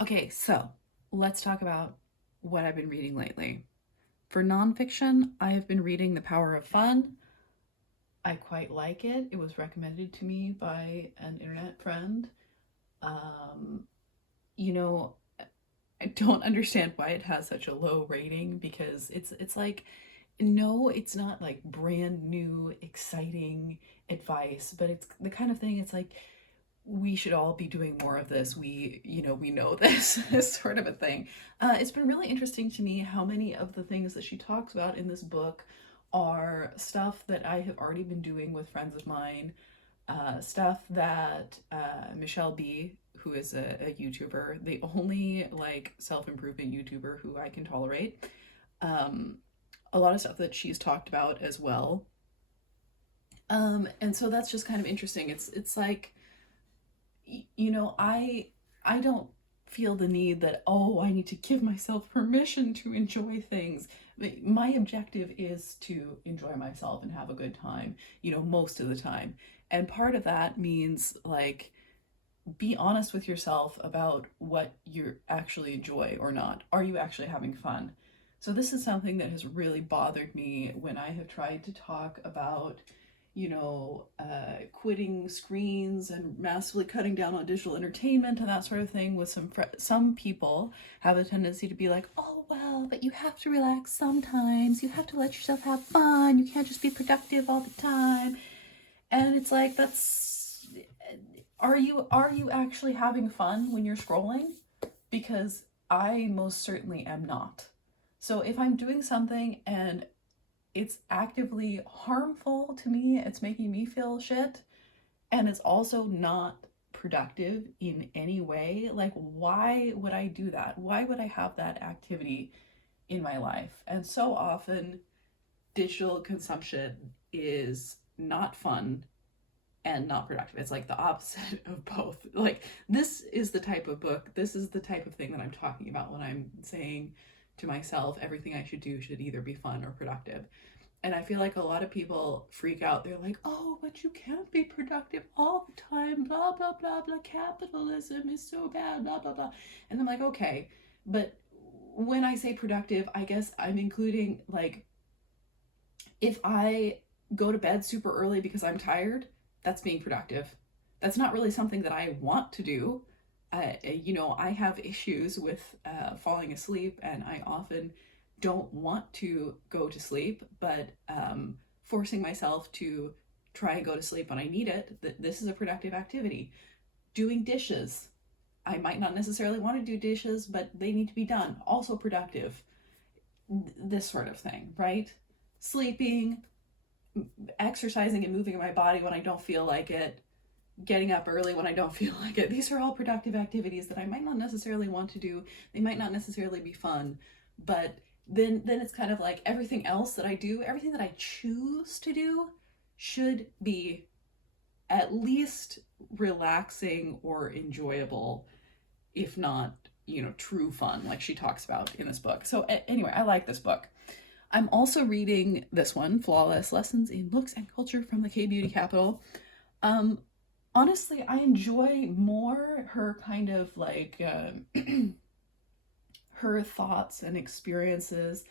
Okay, so let's talk about what I've been reading lately. For nonfiction, I have been reading The Power of Fun. I quite like it. It was recommended to me by an internet friend. Um, you know, I don't understand why it has such a low rating because it's like no, it's not like brand new exciting advice, but it's the kind of thing it's like we should all be doing more of this. We know this sort of a thing. It's been really interesting to me how many of the things that she talks about in this book are stuff that I have already been doing with friends of mine, stuff that Michelle B, who is a YouTuber, the only like self-improvement YouTuber who I can tolerate, um, a lot of stuff that she's talked about as well. And so that's just kind of interesting. It's like I don't feel the need that, oh, I need to give myself permission to enjoy things. My objective is to enjoy myself and have a good time, most of the time. And part of that means like be honest with yourself about what you actually enjoy or not. Are you actually having fun? So this is something that has really bothered me when I have tried to talk about quitting screens and massively cutting down on digital entertainment and that sort of thing. With some people have a tendency to be like, oh well, but you have to relax sometimes. You have to let yourself have fun. You can't just be productive all the time. And it's like that's are you actually having fun when you're scrolling? Because I most certainly am not. So if I'm doing something and it's actively harmful to me, it's making me feel shit, and it's also not productive in any way, like why would I do that? Why would I have that activity in my life? And so often digital consumption is not fun and not productive. It's like the opposite of both. Like this is the type of book, this is the type of thing that I'm talking about when I'm saying to myself everything I should do should either be fun or productive. And I feel like a lot of people freak out. They're like, oh, but you can't be productive all the time. Blah, blah, blah, blah. Capitalism is so bad. Blah, blah, blah. And I'm like, okay. But when I say productive, I guess I'm including like if I go to bed super early because I'm tired, that's being productive. That's not really something that I want to do. I have issues with falling asleep, and I often don't want to go to sleep, but forcing myself to try and go to sleep when I need it, this is a productive activity. Doing dishes. I might not necessarily want to do dishes, but they need to be done. Also productive. This sort of thing, right? Sleeping, exercising and moving my body when I don't feel like it, getting up early when I don't feel like it. These are all productive activities that I might not necessarily want to do. They might not necessarily be fun, but then it's kind of like everything else that I do, everything that I choose to do should be at least relaxing or enjoyable, if not, true fun like she talks about in this book. So anyway, I like this book. I'm also reading this one, Flawless Lessons in Looks and Culture from the K Beauty Capital. Um, Honestly, I enjoy more her kind of like her thoughts and experiences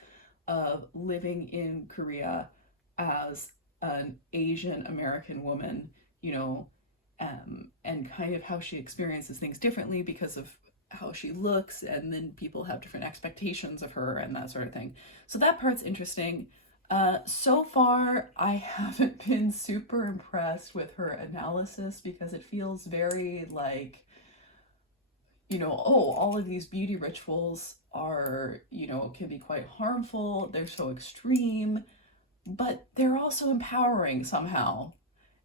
of living in Korea as an Asian American woman, and kind of how she experiences things differently because of how she looks, and then people have different expectations of her and that sort of thing. So that part's interesting. So far, I haven't been super impressed with her analysis because it feels very like, oh, all of these beauty rituals are, can be quite harmful. They're so extreme, but they're also empowering somehow.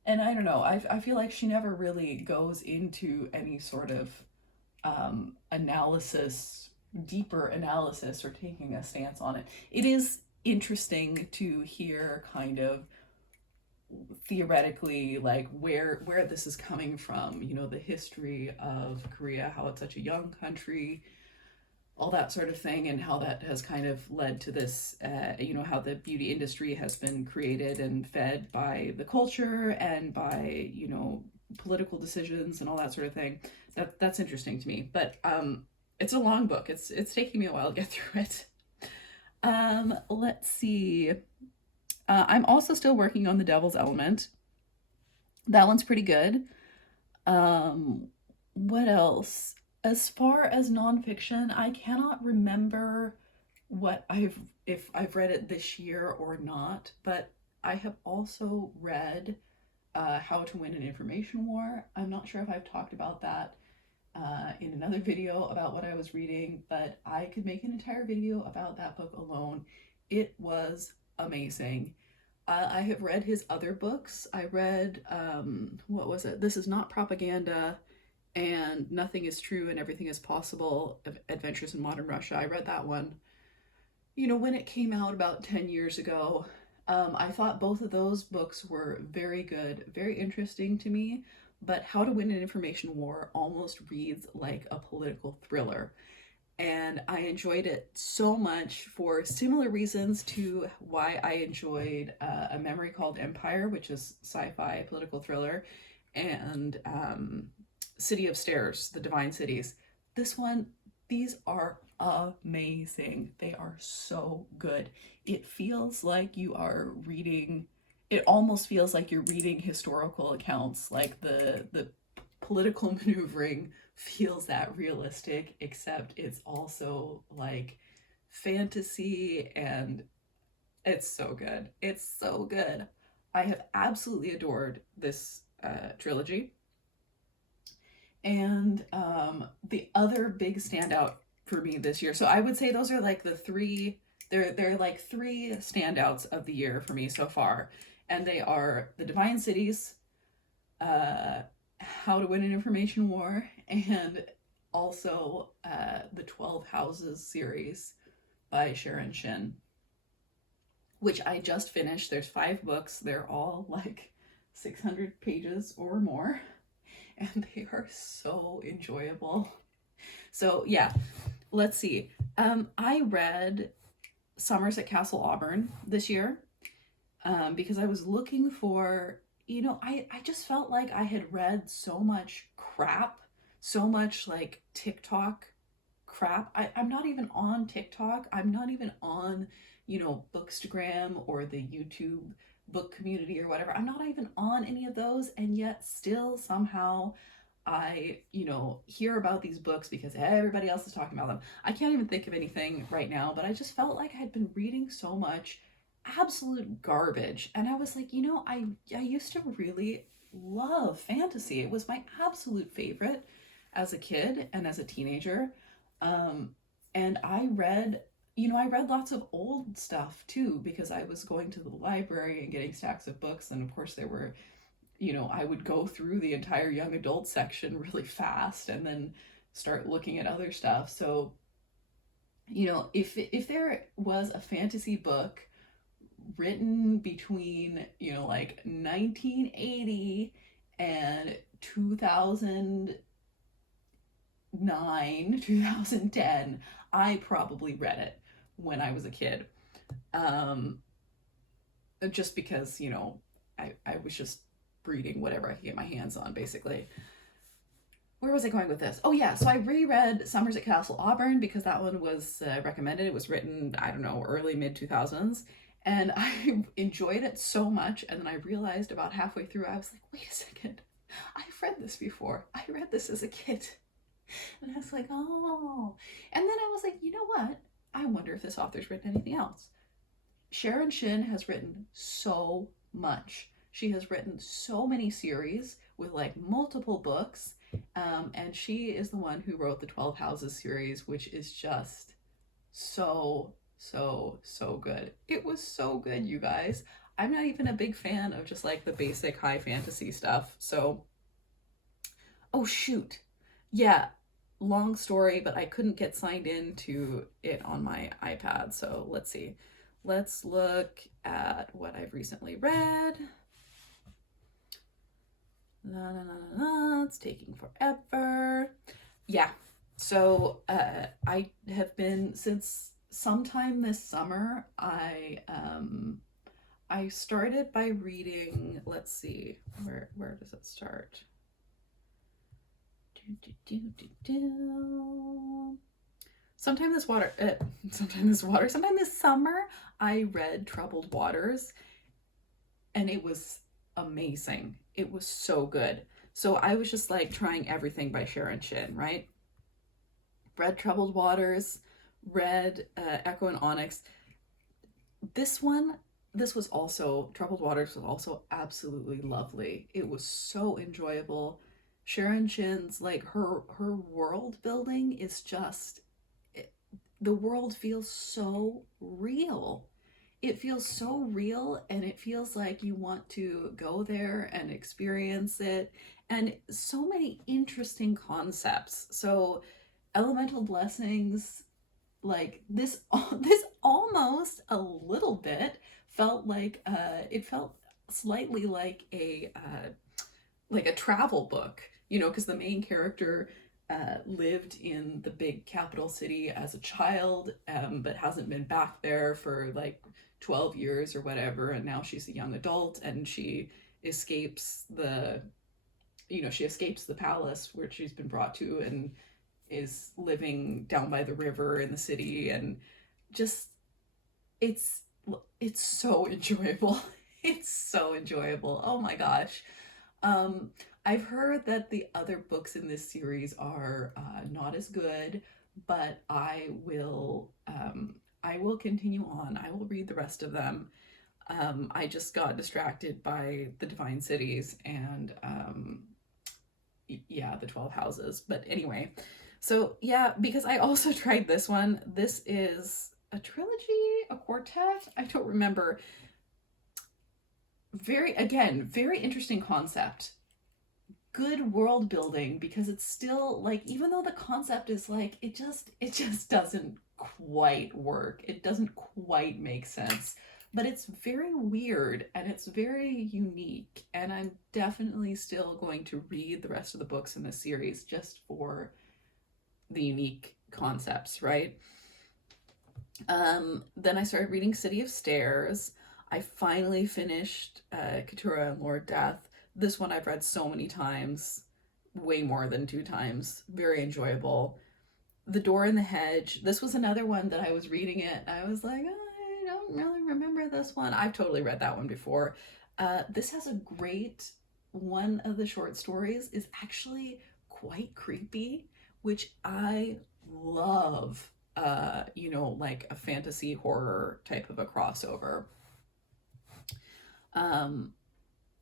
And I don't know, I feel like she never really goes into any sort of analysis, deeper analysis, or taking a stance on it. It is interesting to hear kind of theoretically like where this is coming from, the history of Korea, how it's such a young country, all that sort of thing, and how that has kind of led to this, how the beauty industry has been created and fed by the culture and by, political decisions and all that sort of thing. That's interesting to me. But it's a long book. It's taking me a while to get through it. Let's see. I'm also still working on The Devil's Element. That one's pretty good. What else? As far as nonfiction, I cannot remember what if I've read it this year or not, but I have also read How to Win an Information War. I'm not sure if I've talked about that in another video about what I was reading, but I could make an entire video about that book alone. It was amazing. I have read his other books. I read, what was it? This Is Not Propaganda and Nothing is True and Everything is Possible, Adventures in Modern Russia. I read that one, you know, when it came out about 10 years ago. I thought both of those books were very good, very interesting to me, but How to Win an Information War almost reads like a political thriller. And I enjoyed it so much for similar reasons to why I enjoyed A Memory Called Empire, which is sci-fi political thriller, and City of Stairs, The Divine Cities. This one, these are amazing. They are so good. It feels like you are reading, it almost feels like you're reading historical accounts, like the political maneuvering feels that realistic, except it's also like fantasy, and it's so good. It's so good. I have absolutely adored this trilogy. And the other big standout for me this year, so I would say those are like the three, they're like three standouts of the year for me so far, and they are The Divine Cities, How to Win an Information War, and also the 12 Houses series by Sharon Shin, which I just finished. There's 5 books. They're all like 600 pages or more, and they are so enjoyable. So yeah, let's see. I read Summers at Castle Auburn this year because I was looking for, you know, I just felt like I had read so much crap, so much like TikTok crap. I'm not even on TikTok. I'm not even on, you know, Bookstagram or the YouTube book community or whatever. I'm not even on any of those, and yet still somehow I, you know, hear about these books because everybody else is talking about them. I can't even think of anything right now, but I just felt like I had been reading so much absolute garbage, and I was like, you know, I used to really love fantasy. It was my absolute favorite as a kid and as a teenager. And I read, you know, I read lots of old stuff too because I was going to the library and getting stacks of books, and of course there were, you know, I would go through the entire young adult section really fast and then start looking at other stuff. So, you know, if there was a fantasy book written between, you know, like 1980 and 2009, 2010, I probably read it when I was a kid. Just because, you know, I was just reading whatever I could get my hands on, basically. Where was I going with this? Oh yeah, so I reread Summers at Castle Auburn because that one was recommended. It was written, I don't know, early mid 2000s, and I enjoyed it so much. And then I realized about halfway through, I was like, wait a second, I've read this before. I read this as a kid. And I was like, oh. And then I was like, you know what? I wonder if this author's written anything else. Sharon Shin has written so much. She has written so many series with like multiple books. And she is the one who wrote the 12 Houses series, which is just so good. It was so good, you guys. I'm not even a big fan of just like the basic high fantasy stuff. So, oh shoot. Yeah, long story, but I couldn't get signed into it on my iPad. So let's see. Let's look at what I've recently read. It's taking forever. Yeah, so I have been, since sometime this summer, I started by reading, let's see, where does it start? sometime this summer, I read Troubled Waters, and it was amazing. It was so good. So I was just like trying everything by Sharon Chin, right? Read Troubled Waters, read Echo and Onyx. This one, this was also, Troubled Waters was also absolutely lovely. It was so enjoyable. Sharon Chin's, like, her world building is just, it, the world feels so real. It feels so real, and it feels like you want to go there and experience it, and so many interesting concepts. So elemental blessings, like this this almost a little bit felt like it felt slightly like a travel book, you know, because the main character lived in the big capital city as a child, but hasn't been back there for like 12 years or whatever, and now she's a young adult, and escapes the she escapes the palace where she's been brought to, and is living down by the river in the city, and just it's it's so enjoyable. It's so enjoyable. Oh my gosh. um I've heard that the other books in this series are not as good, but I will continue on. I will read the rest of them. I just got distracted by the Divine Cities and yeah, the 12 houses. But anyway, so yeah, because I also tried this one. This is a trilogy, a quartet, I don't remember. Very interesting concept. Good world building, because it's still like, even though the concept is like, it just doesn't quite work. It doesn't quite make sense. But it's very weird and it's very unique, and I'm definitely still going to read the rest of the books in this series just for the unique concepts, right? Then I started reading City of Stairs. I finally finished Keturah and Lord Death. This one I've read so many times, way more than 2 times. Very enjoyable. The Door in the Hedge. This was another one that I was reading it. I was like, I don't really remember this one. I've totally read that one before. This has a great, one of the short stories is actually quite creepy, which I love. Like a fantasy horror type of a crossover. Um,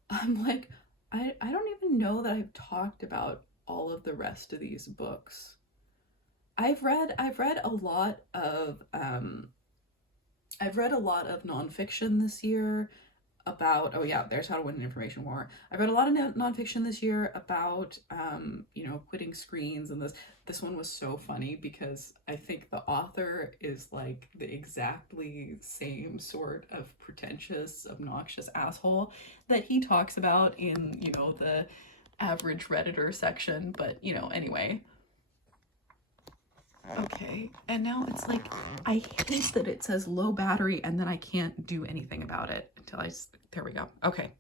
I'm like, I don't even know that I've talked about all of the rest of these books. I've read a lot of nonfiction this year about, oh yeah, there's How to Win an Information War. I've read a lot of nonfiction this year about quitting screens, and this one was so funny because I think the author is like the exactly same sort of pretentious, obnoxious asshole that he talks about in, the average Redditor section. But anyway. Okay, and now it's like, I hate that it says low battery and then I can't do anything about it until there we go. Okay.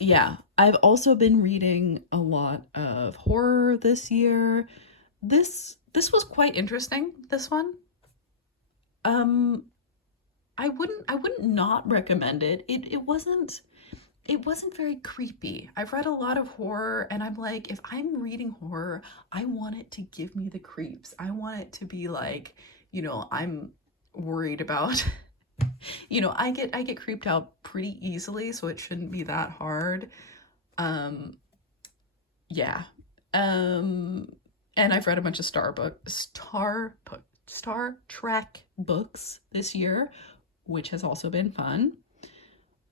Yeah, I've also been reading a lot of horror this year. This was quite interesting, this one. I wouldn't not recommend it. It wasn't very creepy. I've read a lot of horror, and I'm like, if I'm reading horror, I want it to give me the creeps. I want it to be like, I'm worried about I get creeped out pretty easily, so it shouldn't be that hard. Yeah. Um and I've read a bunch of Star Trek books this year, which has also been fun.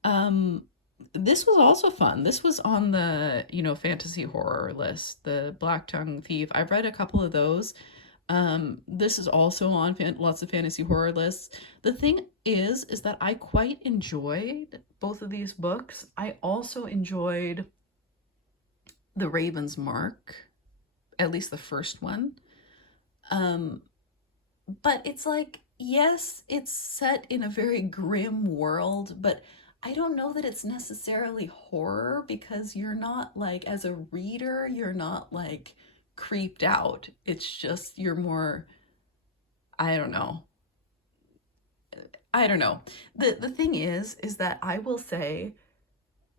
Um this was also fun. This was on the, fantasy horror list, the Black Tongue Thief. I've read a couple of those. This is also on lots of fantasy horror lists. The thing is that I quite enjoyed both of these books. I also enjoyed The Raven's Mark, at least the first one. Um, but it's like, yes, it's set in a very grim world, but I don't know that it's necessarily horror, because you're not like, as a reader, you're not like creeped out. It's just you're more, I don't know. I don't know. The thing is that I will say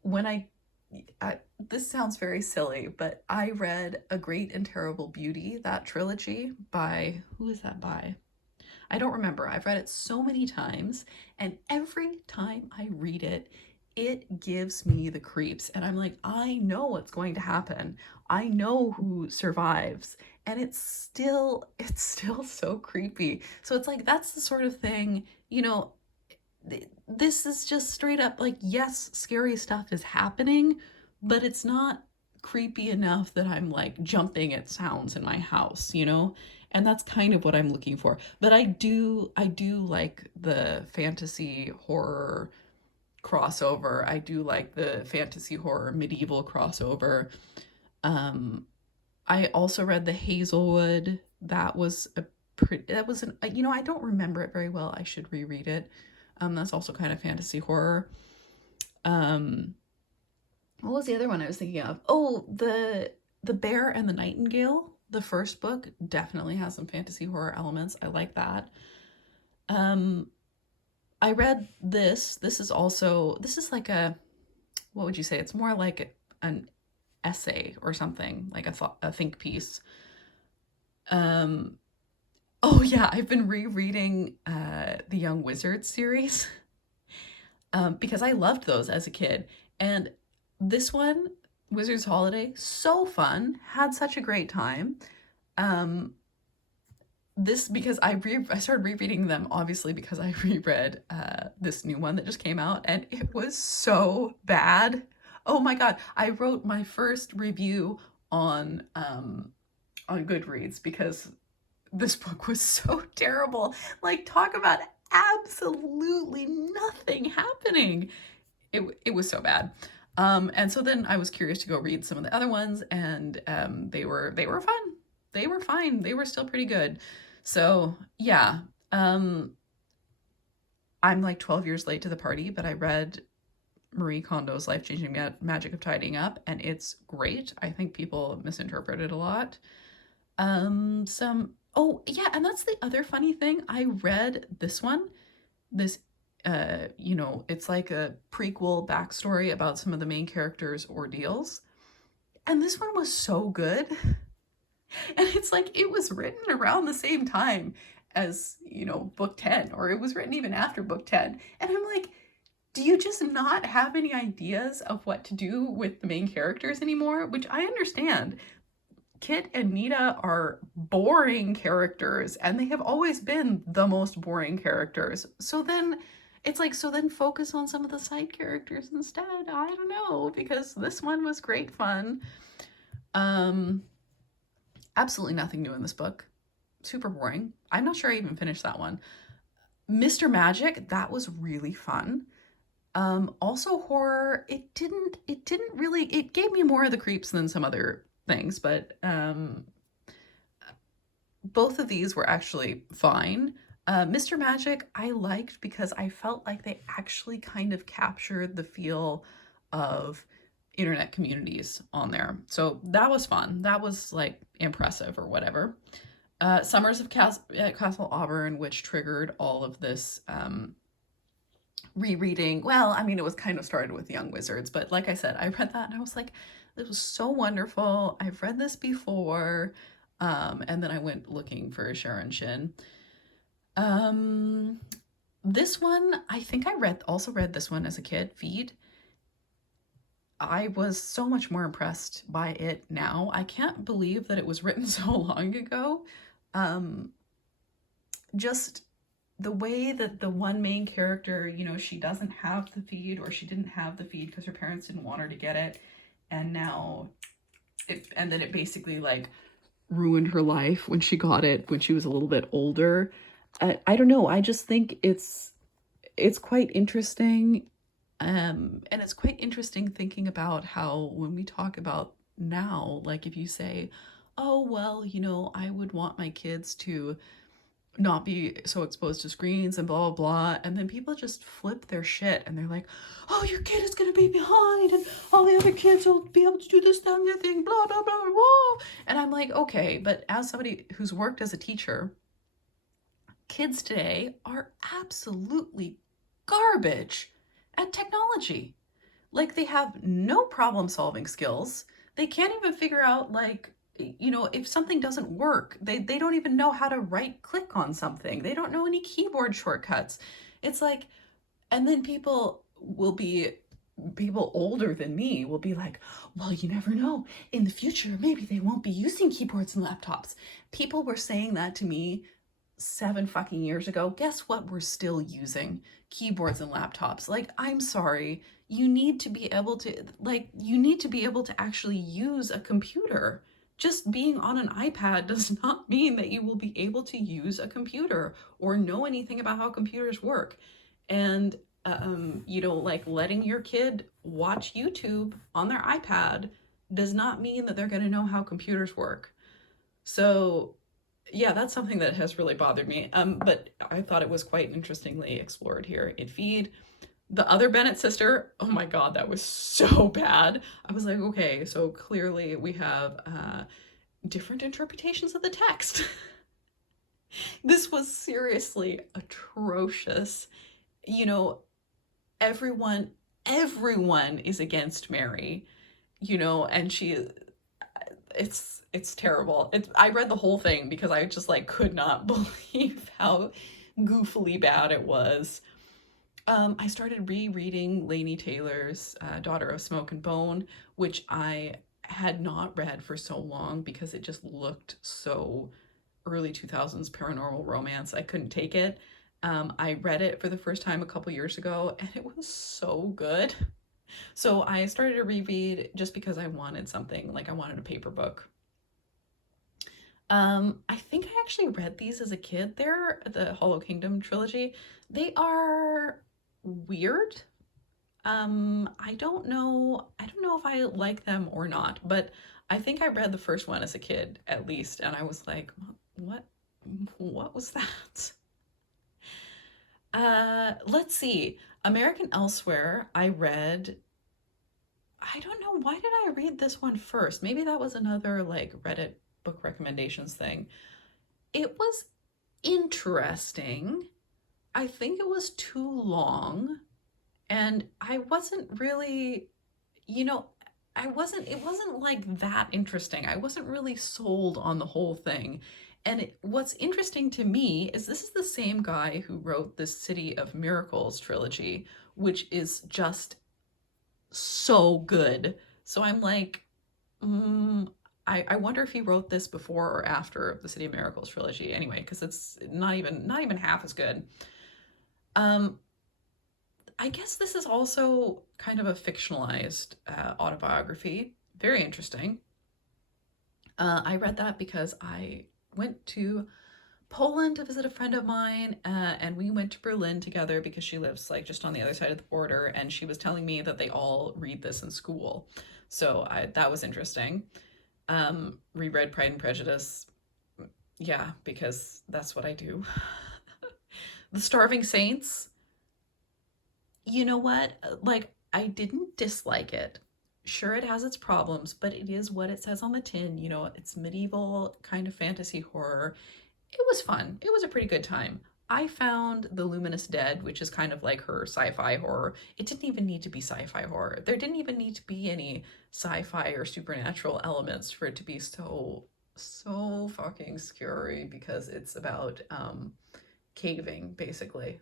when I this sounds very silly, but I read A Great and Terrible Beauty, that trilogy by, who is that by? I don't remember. I've read it so many times, and every time I read it, it gives me the creeps. And I'm like, I know what's going to happen. I know who survives. And it's still so creepy. So it's like, that's the sort of thing, this is just straight up like, yes, scary stuff is happening, but it's not creepy enough that I'm like jumping at sounds in my house. And that's kind of what I'm looking for. But I do like the fantasy horror crossover. I do like the fantasy horror medieval crossover. Um I also read The Hazelwood. That was an, I don't remember it very well. I should reread it. That's also kind of fantasy horror. Um, what was the other one I was thinking of? Oh, the Bear and the Nightingale. The first book definitely has some fantasy horror elements. I like that. Um, I read this. This is like what would you say? It's more like an essay or something, like a think piece. Um, oh yeah, I've been rereading the Young Wizards series. Because I loved those as a kid. And this one, Wizard's Holiday, so fun, had such a great time. Um, this because I started rereading them obviously because I reread this new one that just came out, and it was so bad. Oh my god! I wrote my first review on Goodreads because this book was so terrible. Like, talk about absolutely nothing happening. It was so bad. And so then I was curious to go read some of the other ones, and they were fun. They were fine. They were still pretty good. So yeah, um, I'm like 12 years late to the party, but I read Marie Kondo's Life Changing Magic of Tidying Up, and it's great. I think people misinterpret it a lot. Some Oh yeah, and that's the other funny thing. I read this one, this it's like a prequel backstory about some of the main characters' ordeals. And this one was so good. And it's like it was written around the same time as, book 10, or it was written even after book 10. And I'm like, do you just not have any ideas of what to do with the main characters anymore? Which I understand. Kit and Nita are boring characters, and they have always been the most boring characters. So then it's like, so then focus on some of the side characters instead. I don't know, because this one was great fun. Um, Absolutely nothing new in this book. Super boring. I'm not sure I even finished that one. Mr. Magic, that was really fun. Also horror, it didn't really, it gave me more of the creeps than some other things, but both of these were actually fine. Mr. Magic I liked because I felt like they actually kind of captured the feel of internet communities on there. So that was fun. That was like impressive or whatever. Summers of Castle Auburn, which triggered all of this rereading. Well, I mean, it was kind of started with Young Wizards, but like I said, I read that and I was like, this was so wonderful. I've read this before. And then I went looking for Sharon Shin. Um, this one, I think also read this one as a kid, Feed. I was so much more impressed by it now. I can't believe that it was written so long ago. Um, just the way that the one main character, she doesn't have the feed, or she didn't have the feed because her parents didn't want her to get it. And then it basically like ruined her life when she got it when she was a little bit older. I don't know. I just think it's quite interesting. And it's quite interesting thinking about how when we talk about now, like if you say, oh, well, I would want my kids to not be so exposed to screens and blah blah blah. And then people just flip their shit and they're like, oh, your kid is gonna be behind and all the other kids will be able to do this, that, and the thing, blah blah blah blah. And I'm like, okay, but as somebody who's worked as a teacher, kids today are absolutely garbage at technology. Like, they have no problem solving skills. They can't even figure out, like, if something doesn't work, they don't even know how to right click on something. They don't know any keyboard shortcuts. It's like, and then people older than me will be like, well, you never know. In the future, maybe they won't be using keyboards and laptops. People were saying that to me 7 fucking years ago. Guess what? We're still using keyboards and laptops. Like, I'm sorry. You need to be able to actually use a computer. Just being on an iPad does not mean that you will be able to use a computer or know anything about how computers work. And like, letting your kid watch YouTube on their iPad does not mean that they're going to know how computers work. So yeah, that's something that has really bothered me. But I thought it was quite interestingly explored here in Feed. The other Bennett sister, oh my God, that was so bad. I was like, okay, so clearly we have different interpretations of the text. This was seriously atrocious. Everyone is against Mary, and it's terrible. I read the whole thing because I just like could not believe how goofily bad it was. I started rereading Laini Taylor's Daughter of Smoke and Bone, which I had not read for so long because it just looked so early 2000s paranormal romance. I couldn't take it. I read it for the first time a couple years ago and it was so good. So I started to reread just because I wanted something, like I wanted a paper book. I think I actually read these as a kid. They're the Hollow Kingdom trilogy. They are weird. I don't know if I like them or not, but I think I read the first one as a kid at least, and I was like, what was that? Let's see. American Elsewhere, I read. I don't know, why did I read this one first? Maybe that was another like Reddit book recommendations thing. It was interesting. I think it was too long, and I wasn't really, it wasn't like that interesting. I wasn't really sold on the whole thing. And what's interesting to me is this is the same guy who wrote the City of Miracles trilogy, which is just so good. So I'm like, I wonder if he wrote this before or after the City of Miracles trilogy. Anyway, because it's not even half as good. I guess this is also kind of a fictionalized autobiography. Very interesting. I read that because I went to Poland to visit a friend of mine, and we went to Berlin together because she lives like just on the other side of the border, and she was telling me that they all read this in school. So that was interesting. Reread Pride and Prejudice. Yeah, because that's what I do. The Starving Saints. You know what? Like, I didn't dislike it. Sure, it has its problems, but it is what it says on the tin. It's medieval kind of fantasy horror. It was fun. It was a pretty good time. I found The Luminous Dead, which is kind of like her sci-fi horror. It didn't even need to be sci-fi horror. There didn't even need to be any sci-fi or supernatural elements for it to be so fucking scary, because it's about caving, basically.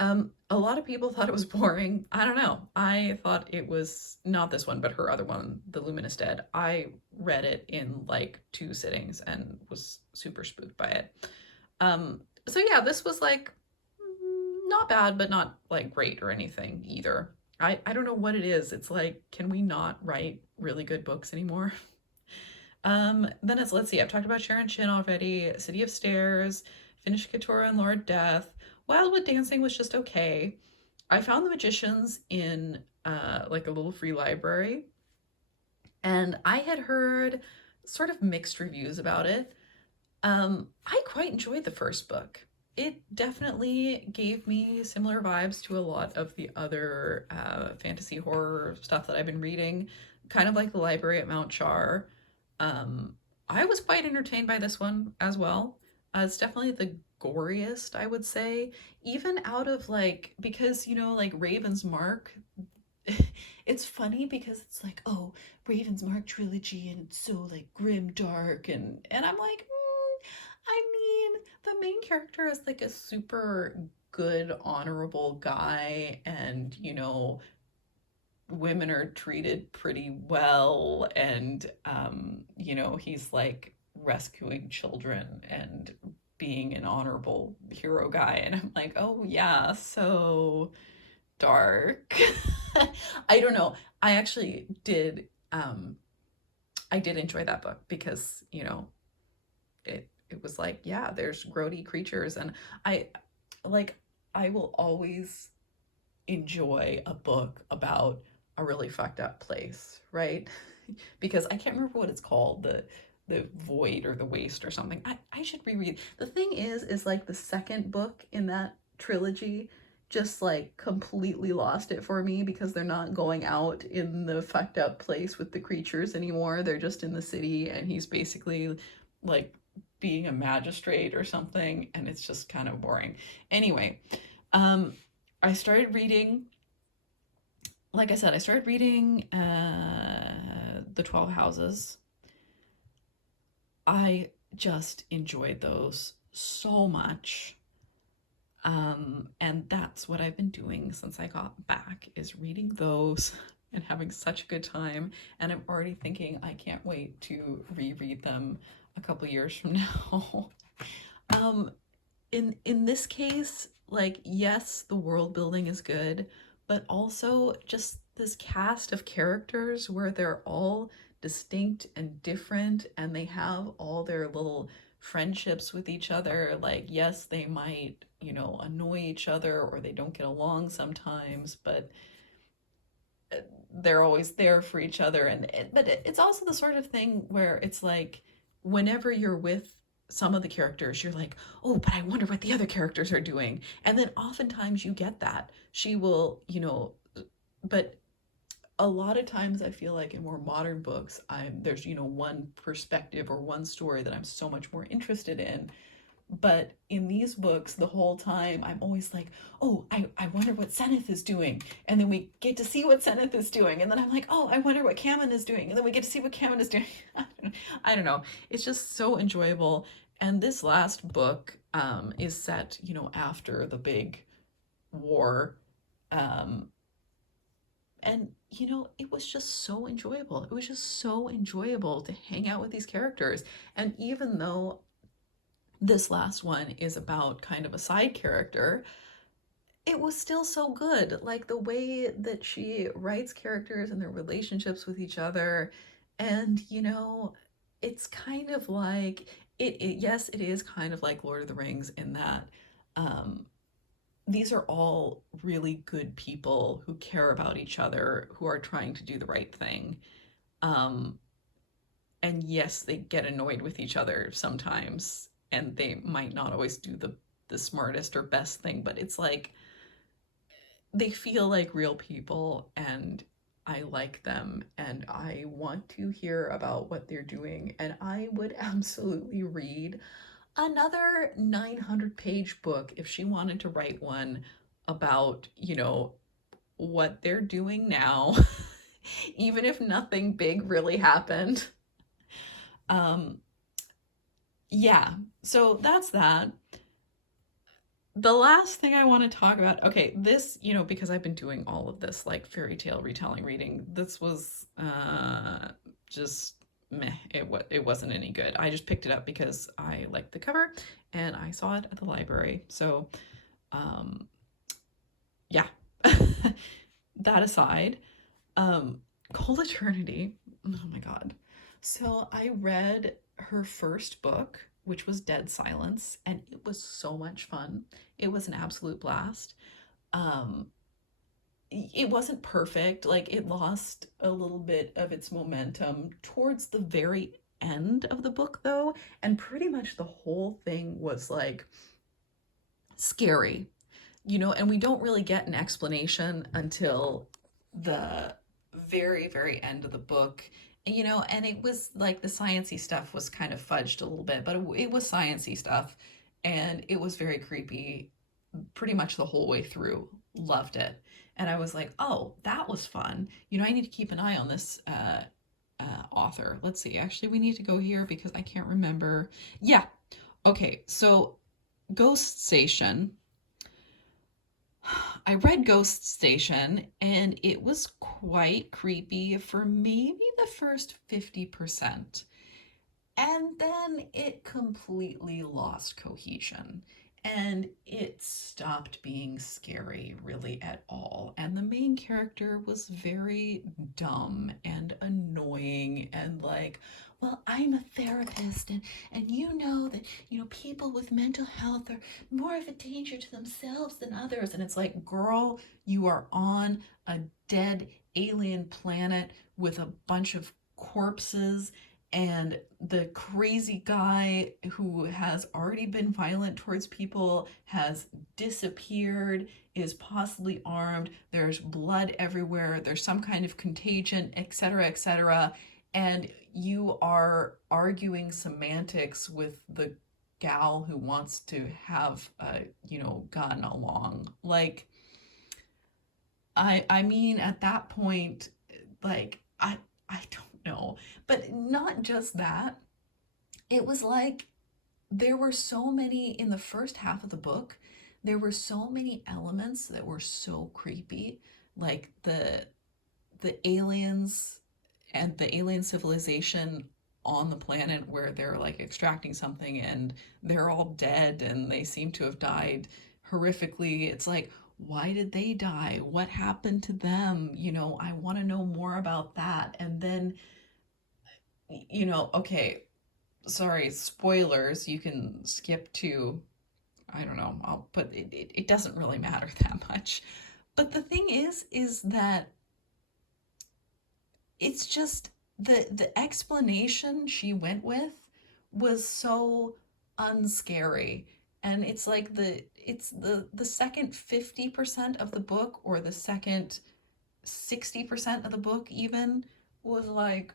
A lot of people thought it was boring. I don't know. I thought it was not this one, but her other one, The Luminous Dead. I read it in like 2 sittings and was super spooked by it. So yeah, this was like not bad, but not like great or anything either. I don't know what it is. It's like, can we not write really good books anymore? Then let's see, I've talked about Sharon Chin already. City of Stairs, finished Keturah and Lord Death. Wildwood Dancing was just okay. I found The Magicians in like a little free library, and I had heard sort of mixed reviews about it. I quite enjoyed the first book. It definitely gave me similar vibes to a lot of the other fantasy horror stuff that I've been reading, kind of like The Library at Mount Char. Um, I was quite entertained by this one as well. It's definitely the goriest, I would say, even out of like, because, like Raven's Mark, it's funny because it's like, oh, Raven's Mark trilogy and it's so like grim dark, and I'm like, I mean, the main character is like a super good, honorable guy, and women are treated pretty well, and he's like rescuing children and being an honorable hero guy, and I'm like, oh yeah, so dark. I don't know. I actually did I did enjoy that book because, it was like, yeah, there's grody creatures, and I like I will always enjoy a book about a really fucked up place, right? Because I can't remember what it's called, the void or the waste or something. I should reread. The thing is like the second book in that trilogy just like completely lost it for me because they're not going out in the fucked up place with the creatures anymore. They're just in the city, and he's basically like being a magistrate or something, and it's just kind of boring. Anyway, um I started reading, like I said, I started reading The 12 Houses. I just enjoyed those so much. And that's what I've been doing since I got back, is reading those and having such a good time. And I'm already thinking I can't wait to reread them a couple years from now. um, in this case, like, yes, the world building is good, but also just this cast of characters where they're all distinct and different, and they have all their little friendships with each other. Like, yes, they might, annoy each other, or they don't get along sometimes, but they're always there for each other. But it's also the sort of thing where it's like, whenever you're with some of the characters, you're like, oh, but I wonder what the other characters are doing. And then oftentimes you get that. She will, but a lot of times I feel like in more modern books, there's, one perspective or one story that I'm so much more interested in. But in these books, the whole time, I'm always like, oh, I wonder what Seneth is doing. And then we get to see what Seneth is doing. And then I'm like, oh, I wonder what Cameron is doing. And then we get to see what Cameron is doing. I don't know. It's just so enjoyable. And this last book is set, after the big war. Um, and, it was just so enjoyable. It was just so enjoyable to hang out with these characters. And even though this last one is about kind of a side character, it was still so good. Like the way that she writes characters and their relationships with each other. And, it's kind of like yes, it is kind of like Lord of the Rings in that um, these are all really good people who care about each other, who are trying to do the right thing. Um, and yes, they get annoyed with each other sometimes, and they might not always do the smartest or best thing, but it's like they feel like real people, and I like them, and I want to hear about what they're doing, and I would absolutely read another 900-page book if she wanted to write one about, what they're doing now, even if nothing big really happened. Um, yeah, so that's that. The last thing I want to talk about, okay, this, because I've been doing all of this like fairy tale retelling reading, this was just meh. It wasn't any good. I just picked it up because I liked the cover and I saw it at the library. So, um, yeah. That aside, Cold Eternity, oh my God. So I read her first book, which was Dead Silence, and it was so much fun. It was an absolute blast. Um, it wasn't perfect. Like, it lost a little bit of its momentum towards the very end of the book though, and pretty much the whole thing was like scary, and we don't really get an explanation until the very, very end of the book. And it was like the sciencey stuff was kind of fudged a little bit, but it was sciencey stuff, and it was very creepy pretty much the whole way through. Loved it. And I was like, oh, that was fun. I need to keep an eye on this author. Let's see. Actually, we need to go here because I can't remember. Yeah. Okay. So, Ghost Station. I read Ghost Station and it was quite creepy for maybe the first 50%. And then it completely lost cohesion and it stopped being scary really at all. And the main character was very dumb and annoying and like, well, I'm a therapist and you know that, people with mental health are more of a danger to themselves than others. And it's like, girl, you are on a dead alien planet with a bunch of corpses, and the crazy guy who has already been violent towards people has disappeared, is possibly armed, there's blood everywhere, there's some kind of contagion, etc., etc., and you are arguing semantics with the gal who wants to have a gun along. Like, I mean, at that point, like, I don't know. But not just that. It was like there were so many in the first half of the book. There were so many elements that were so creepy, like the aliens and the alien civilization on the planet where they're like extracting something and they're all dead and they seem to have died horrifically. It's like, why did they die? What happened to them? I want to know more about that. And then, okay, sorry, spoilers. You can skip to, I don't know, but it doesn't really matter that much. But the thing is that it's just the explanation she went with was so unscary. And it's like it's the second 50% of the book, or the second 60% of the book even, was like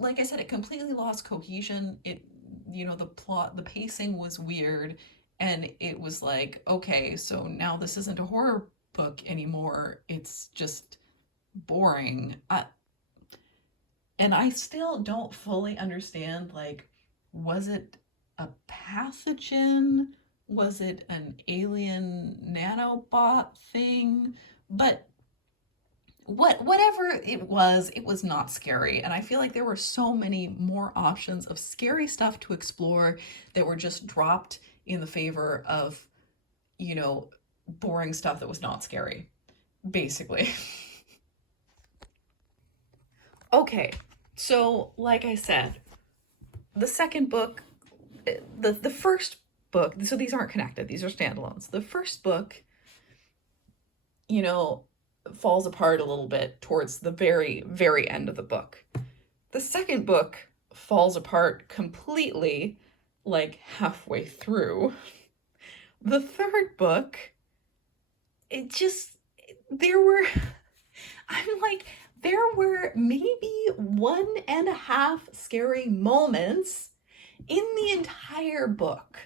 I said, it completely lost cohesion. The plot, the pacing was weird, and it was like, okay, so now this isn't a horror book anymore. It's just boring. And I still don't fully understand, like, was it a pathogen? Was it an alien nanobot thing? But whatever it was not scary. And I feel like there were so many more options of scary stuff to explore that were just dropped in the favor of, boring stuff that was not scary, basically. Okay, so like I said, the second book, the first book, so these aren't connected, these are standalones. The first book, falls apart a little bit towards the very, very end of the book. The second book falls apart completely, like halfway through. The third book, there were maybe 1.5 scary moments in the entire book.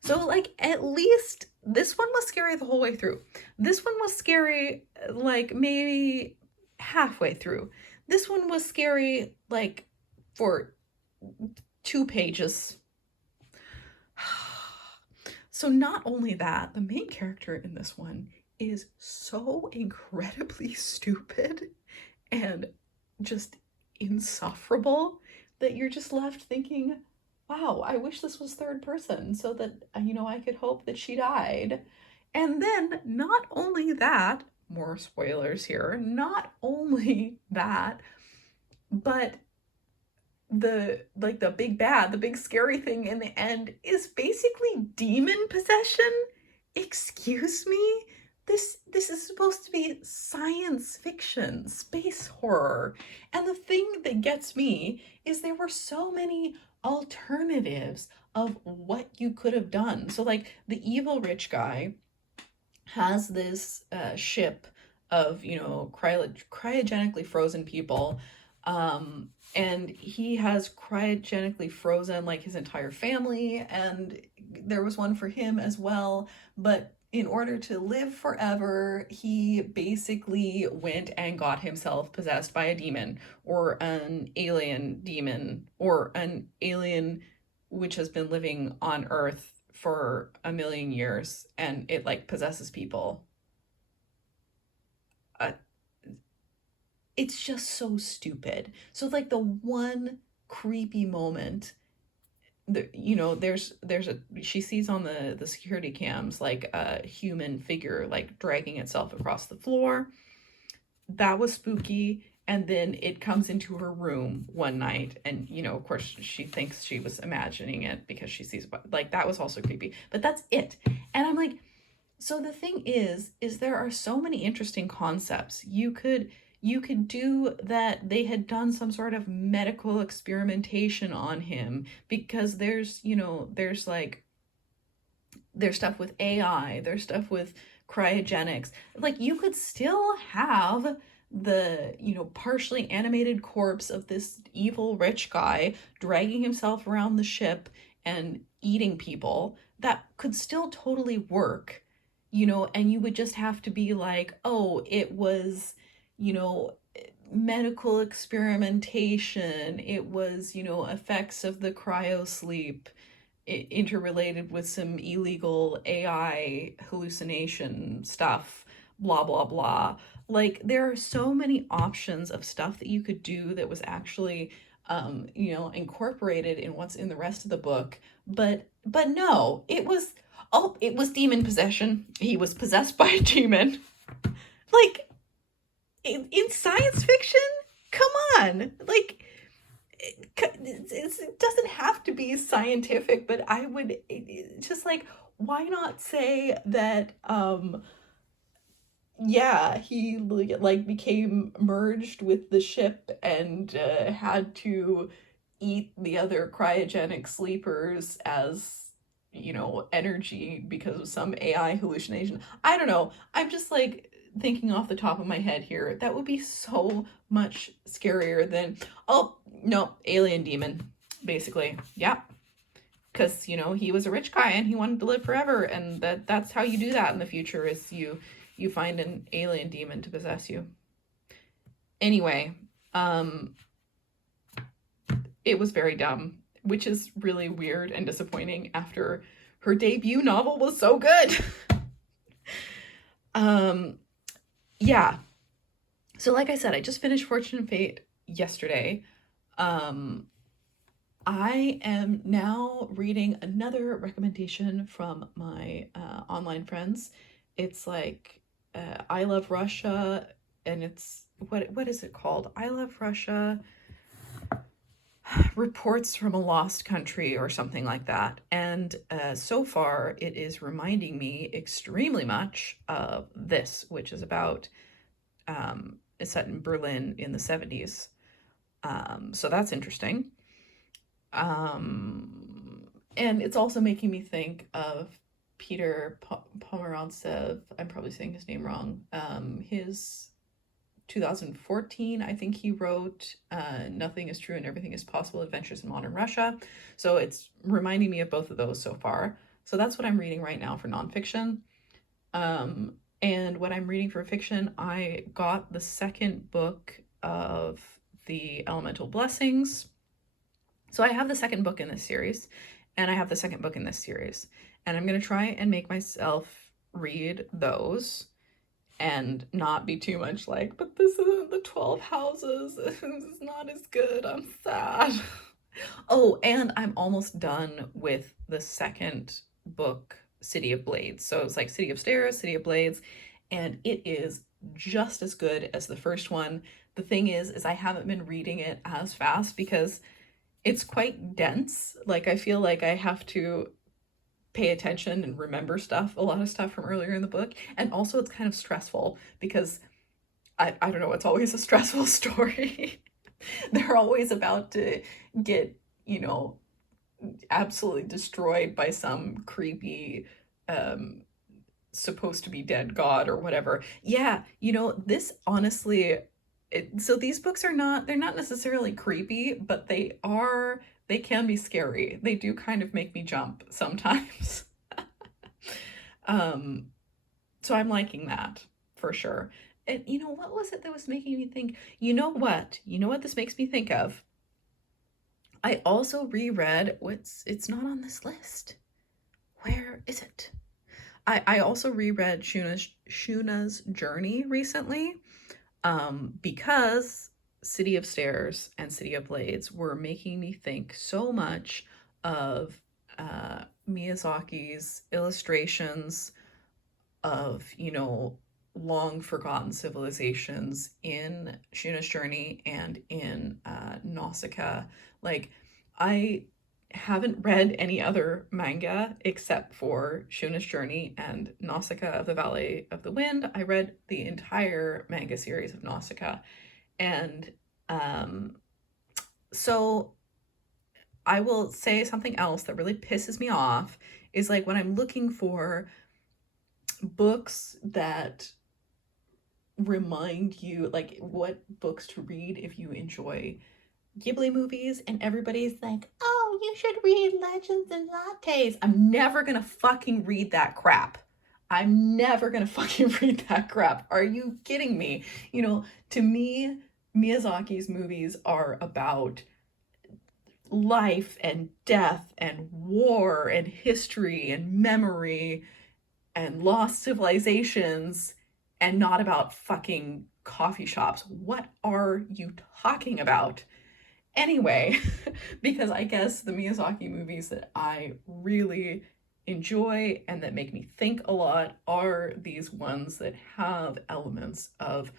So, like, at least this one was scary the whole way through. This one was scary, like, maybe halfway through. This one was scary, like, for 2 pages. So not only that, the main character in this one is so incredibly stupid and just insufferable that you're just left thinking, wow, I wish this was third person so that, I could hope that she died. And then not only that, more spoilers here, not only that, but the big bad, the big scary thing in the end is basically demon possession. Excuse me? this is supposed to be science fiction, space horror. And the thing that gets me is there were so many alternatives of what you could have done. So like the evil rich guy has this ship of, you know, cryogenically frozen people. And he has cryogenically frozen like his entire family, and there was one for him as well. But in order to live forever, he basically went and got himself possessed by a demon, or an alien demon, or an alien which has been living on Earth for a million years, and it like possesses people. Uh, it's just so stupid. So like the one creepy moment, you know, there's a she sees on the security cams like a human figure like dragging itself across the floor. That was spooky. And then it comes into her room one night, and you know, of course, she thinks she was imagining it because she sees, like, that was also creepy. But that's it. And I'm like, so the thing is there are so many interesting concepts. You could do that. They had done some sort of medical experimentation on him, because there's, you know, there's stuff with AI, there's stuff with cryogenics. Like you could still have the, you know, partially animated corpse of this evil rich guy dragging himself around the ship and eating people. That could still totally work, you know, and you would just have to be like, oh, it was, you know, medical experimentation, it was, you know, effects of the cryo sleep interrelated with some illegal AI hallucination stuff, blah, blah, blah. Like, there are so many options of stuff that you could do that was actually, you know, incorporated in what's in the rest of the book. But no, it was, oh, it was demon possession. He was possessed by a demon. Like, in science fiction? Come on. Like, it doesn't have to be scientific, but I would just like, why not say that yeah, he like became merged with the ship and had to eat the other cryogenic sleepers as, you know, energy because of some AI hallucination. I don't know. I'm just like thinking off the top of my head here. That would be so much scarier than, oh, no, alien demon, basically. Yeah. Because, you know, he was a rich guy and he wanted to live forever, and that's how you do that in the future, is you find an alien demon to possess you. Anyway, it was very dumb, which is really weird and disappointing after her debut novel was so good. Yeah. So like I said, I just finished Fortune and Fate yesterday. I am now reading another recommendation from my online friends. It's like I Love Russia, and it's what is it called? I Love Russia Reports from a Lost Country or something like that. And so far, it is reminding me extremely much of this, which is about it's set in Berlin in the 70s. So that's interesting. And it's also making me think of Peter Pomerantsev. I'm probably saying his name wrong. His 2014, I think he wrote Nothing is True and Everything is Possible, Adventures in Modern Russia. So it's reminding me of both of those so far. So that's what I'm reading right now for nonfiction. And what I'm reading for fiction, I got the second book of the Elemental Blessings. So I have the second book in this series, and I have the second book in this series. And I'm going to try and make myself read those and not be too much like, but this isn't the 12 houses. This is not as good. I'm sad. Oh, and I'm almost done with the second book, City of Blades. So it's like City of Stairs, City of Blades, and it is just as good as the first one. The thing is I haven't been reading it as fast because it's quite dense. Like, I feel like I have to pay attention and remember stuff, a lot of stuff from earlier in the book. And also it's kind of stressful because I don't know, it's always a stressful story. They're always about to get, you know, absolutely destroyed by some creepy supposed to be dead god or whatever. Yeah, you know, this honestly, so these books are not, they're not necessarily creepy, but they can be scary. They do kind of make me jump sometimes. um so I'm liking that for sure. And you know, what was it that was making me think, you know what this makes me think of? I also reread what's, it's not on this list. Where is it? I also reread Shuna's Journey recently, because City of Stairs and City of Blades were making me think so much of Miyazaki's illustrations of, you know, long forgotten civilizations in Shuna's Journey and in Nausicaa. Like, I haven't read any other manga except for Shuna's Journey and Nausicaa of the Valley of the Wind. I read the entire manga series of Nausicaa. And um, so I will say something else that really pisses me off is like when I'm looking for books that remind you like what books to read if you enjoy Ghibli movies, and everybody's like, oh, you should read Legends and Lattes. I'm never gonna fucking read that crap. I'm never gonna fucking read that crap. Are you kidding me? You know, to me, Miyazaki's movies are about life and death and war and history and memory and lost civilizations, and not about fucking coffee shops. What are you talking about? Anyway, because I guess the Miyazaki movies that I really enjoy and that make me think a lot are these ones that have elements of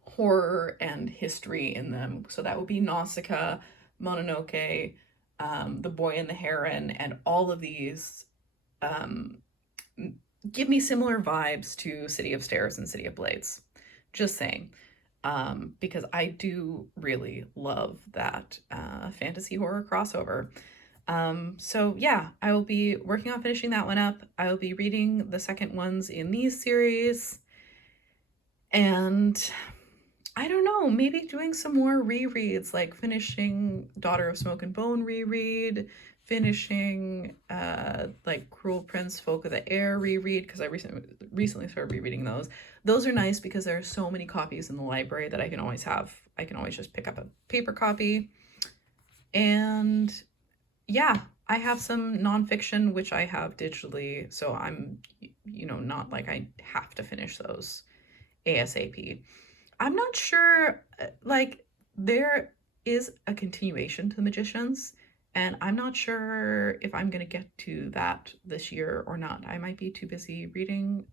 horror and history in them. So that would be Nausicaa, Mononoke, The Boy and the Heron, and all of these um, give me similar vibes to City of Stairs and City of Blades. Just saying. Because I do really love that fantasy horror crossover. So yeah, I will be working on finishing that one up. I will be reading the second ones in these series. And I don't know, maybe doing some more rereads, like finishing Daughter of Smoke and Bone reread, finishing like Cruel Prince, Folk of the Air reread, because I recently started rereading those. Those are nice because there are so many copies in the library that I can always have. I can always just pick up a paper copy. And yeah, I have some nonfiction which I have digitally, so I'm, you know, not like I have to finish those ASAP. I'm not sure, like, there is a continuation to The Magicians, and I'm not sure if I'm gonna get to that this year or not. I might be too busy reading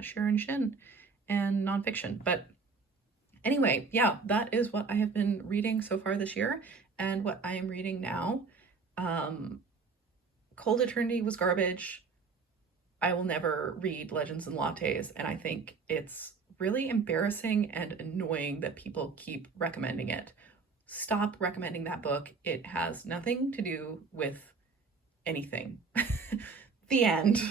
Sharon Shin and nonfiction. But anyway, yeah, that is what I have been reading so far this year, and what I am reading now. Cold Eternity was garbage. I will never read Legends and Lattes, and I think it's really embarrassing and annoying that people keep recommending it. Stop recommending that book. It has nothing to do with anything. The end.